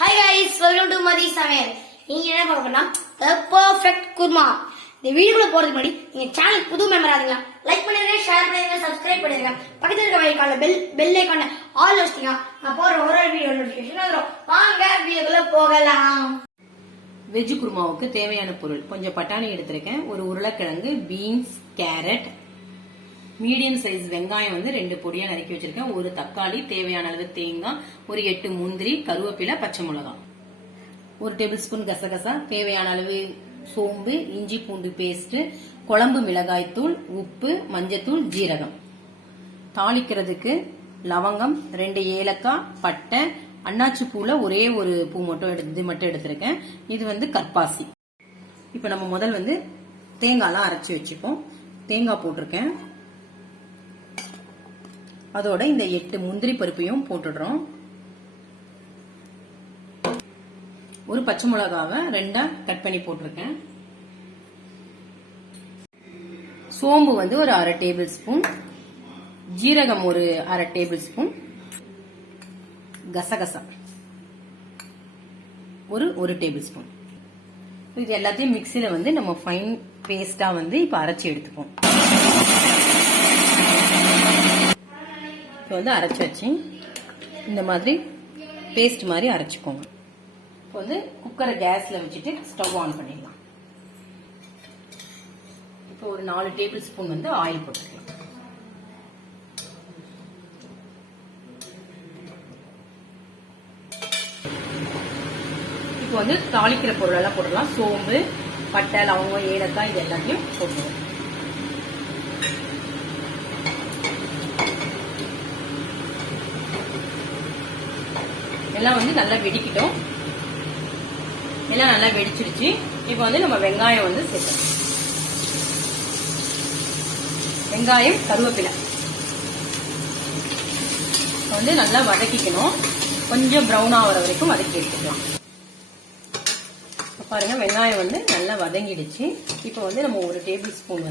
Hi guys, welcome to Mathiz samayal. நீங்க என்ன பார்க்க போறோம்னா the perfect kurma. இந்த வீடியோக்குள்ள போறதுக்கு முன்னாடி நீங்க சேனல் புது மெம்பரா இருந்தீங்க லைக் பண்ணுங்க, ஷேர் பண்ணுங்க, சப்ஸ்கிரைப் பண்ணுங்க. பக்கத்துல இருக்க ஐகான்ல பெல் ஐகானை ஆல் வச்சிட்டீங்க. நான் போற ஒரு வீடியோ நோட்டிஃபிகேஷன் வரும். வாங்க வீடியோக்குள்ள போகலாம். வெஜ் குருமாவுக்கு தேவையான பொருள் கொஞ்சம் பட்டாணி எடுத்திருக்கேன், ஒரு உருளைக்கிழங்கு, பீன்ஸ், கேரட், மீடியம் சைஸ் வெங்காயம் 2 பொடியா நறுக்கி வச்சிருக்கேன், ஒரு தக்காளி, தேவையான அளவு தேங்காய், ஒரு 8 முந்திரி, கருவேப்பிலை, பச்சை மிளகாய், 1 டேபிள் ஸ்பூன் கசகசா, தேவையான அளவு சோம்பு, இஞ்சி பூண்டு பேஸ்ட், குழம்பு மிளகாய் தூள், உப்பு, மஞ்சத்தூள், ஜீரகம். தாளிக்கிறதுக்கு லவங்கம், 2 ஏலக்காய், பட்டை, அன்னாச்சி பூல ஒரே ஒரு பூ மட்டும் எடுத்திருக்கேன். இது கற்பாசி. இப்ப நம்ம முதல் தேங்காய்லாம் அரைச்சி வச்சுப்போம். தேங்காய் போட்டிருக்கேன், அதோட இந்த 8 முந்திரி பருப்பையும் போட்டுடுறோம். ஒரு பச்சை மிளகாவை 2 கட் பண்ணி போட்டிருக்கேன். சோம்பு ஒரு 1/2 டேபிள் ஸ்பூன், ஜீரகம் ஒரு 1/2 டேபிள் ஸ்பூன், கசகசா ஒரு 1 டேபிள் ஸ்பூன். இது எல்லாத்தையும் மிக்சியில நம்ம ஃபைன் பேஸ்டா இப்ப அரைச்சி எடுத்துப்போம். அரைச்சி வச்சு இந்த மாதிரி பேஸ்ட் மாதிரி அரைச்சிக்கோங்க. இப்போ குக்கரை கேஸ்ல வச்சுட்டு ஸ்டவ் ஆன் பண்ணிடலாம். இப்போ ஒரு 4 டேபிள் ஸ்பூன் ஆயில் போட்டுக்கலாம். இப்போ தாளிக்கிற பொருள் எல்லாம் போடலாம். சோம்பு, பட்டை, லவங்கம், ஏலக்காய் இது எல்லாத்தையும் போட்டுருவோம். எல்லாம் நல்லா வெடிக்கிட்டோம். எல்லாம் நல்லா வெடிச்சிருச்சு. இப்போ நம்ம வெங்காயம் சேர்க்கணும். வெங்காயம், கருவேப்பிலை நல்லா வதக்கிக்கணும். கொஞ்சம் ப்ரௌன் ஆகிற வரைக்கும் வதக்கி எடுத்துக்கலாம். பாருங்க, வெங்காயம் நல்லா வதங்கிடுச்சு. இப்போ நம்ம 1 டேபிள் ஸ்பூன்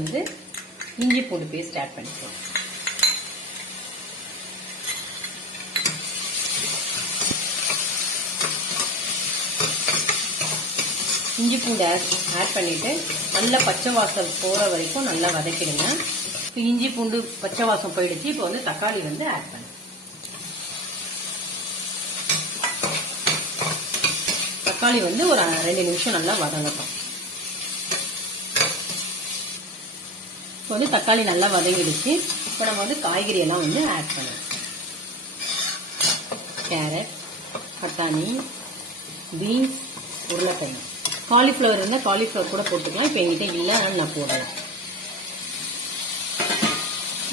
இஞ்சி பூண்டு பேஸ்ட் ஆட் பண்ணிக்கலாம். இஞ்சி பூண்டு ஆட் பண்ணிட்டு நல்லா பச்சை வாசம் போற வரைக்கும் நல்லா வதக்கிடுங்க. இஞ்சி பூண்டு பச்சை வாசம் போயிடுச்சு. இப்போ தக்காளி ஆட் பண்ணு. தக்காளி ஒரு 2 நிமிஷம் நல்லா வதங்கட்டும். இப்போ தக்காளி நல்லா வதங்கிடுச்சு. இப்போ நம்ம காய்கறி எல்லாம் ஆட் பண்ணலாம். கேரட், பட்டாணி, பீன்ஸ், உருளைக்கிழங்கு, காலிஃபிளவர் இருந்தால் காலிஃபிளவர் கூட போட்டுக்கலாம். இப்போ என்கிட்ட இல்லை, அதனால நான் போடுறேன்.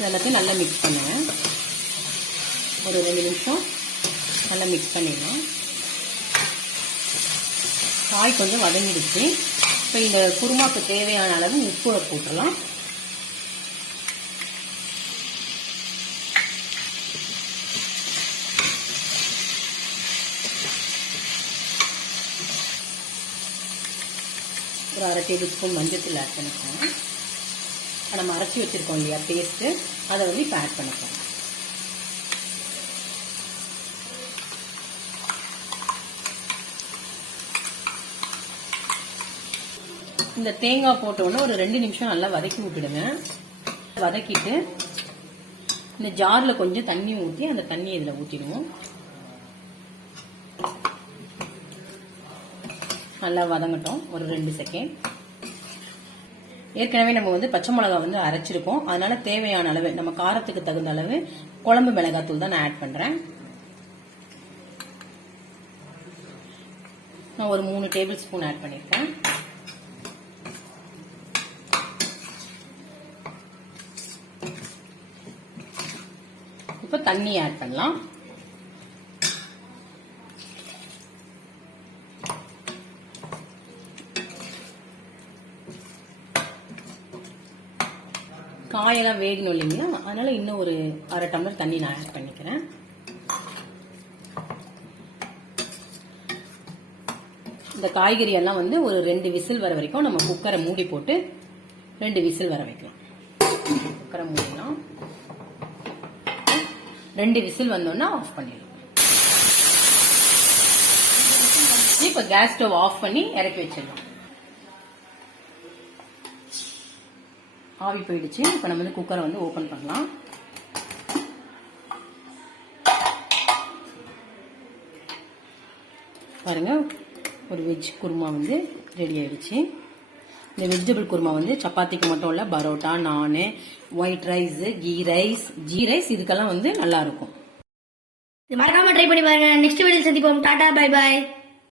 எல்லாத்தையும் நல்லா மிக்ஸ் பண்ணுவேன். ஒரு 2 நிமிஷம் நல்லா மிக்ஸ் பண்ணிடலாம். காய் கொஞ்சம் வதங்கிடுச்சு. இப்போ இந்த குருமாக்கு தேவையான அளவு உப்பு போட்டுடலாம். ஒரு 1/2 டேபிள் ஸ்பூன் மஞ்சத்தூள் ஆட் பண்ணிக்கோங்க. நம்ம அரைச்சி வச்சிருக்கோம் இல்லையா பேஸ்ட், அதை இப்போ ஆட் பண்ணிக்கோங்க. இந்த தேங்காய் போட்ட உடனே ஒரு 2 நிமிஷம் நல்லா வதக்கி விட்டுடுங்க. வதக்கிட்டு இந்த ஜார்ல கொஞ்சம் தண்ணி ஊற்றி அந்த தண்ணி இதுல ஊற்றிடுவோம். நல்லா வதங்கட்டும் ஒரு 2 செகண்ட். ஏற்கனவே நம்ம பச்சை மிளகாய் அரைச்சிருக்கோம். அதனால தேவையான அளவு நம்ம காரத்துக்கு தகுந்த அளவு குழம்பு மிளகாய் தூள் தான் நான் ஆட் பண்றேன். நான் ஒரு 3 டேபிள் ஸ்பூன் ஆட் பண்ணிருக்கேன். இப்ப தண்ணி ஆட் பண்ணலாம். காயெல்லாம் வேகணும் இல்லைங்களா, அதனால இன்னும் ஒரு 1/2 டம்ளர் தண்ணி நான் ஆட் பண்ணிக்கிறேன். இந்த காய்கறி எல்லாம் ஒரு 2 விசில் வர வரைக்கும் நம்ம குக்கரை மூடி போட்டு 2 விசில் வர வைக்கலாம். குக்கரை மூடிலாம். 2 விசில் வந்தோன்னா ஆஃப் பண்ணிடலாம். இப்ப கேஸ் ஸ்டவ் ஆஃப் பண்ணி இறக்கி வச்சிடலாம். ஆவி போயிடுச்சு. இப்ப நம்ம வந்து குக்கரை வந்து ஓபன் பண்ணலாம். பாருங்க, ஒரு வெஜ் குருமா வந்து ரெடி ஆயிடுச்சு. இந்த வெஜிடபிள் குருமா வந்து சப்பாத்திக்கு மட்டும் இல்ல, பரோட்டா, நானு, ஒயிட் ரைஸ், கீ ரைஸ் இதுக்கெல்லாம் வந்து நல்லா இருக்கும். மறக்காம ட்ரை பண்ணி பாருங்க. நெக்ஸ்ட் வீடியோ சந்திப்போம். Tata, bye bye.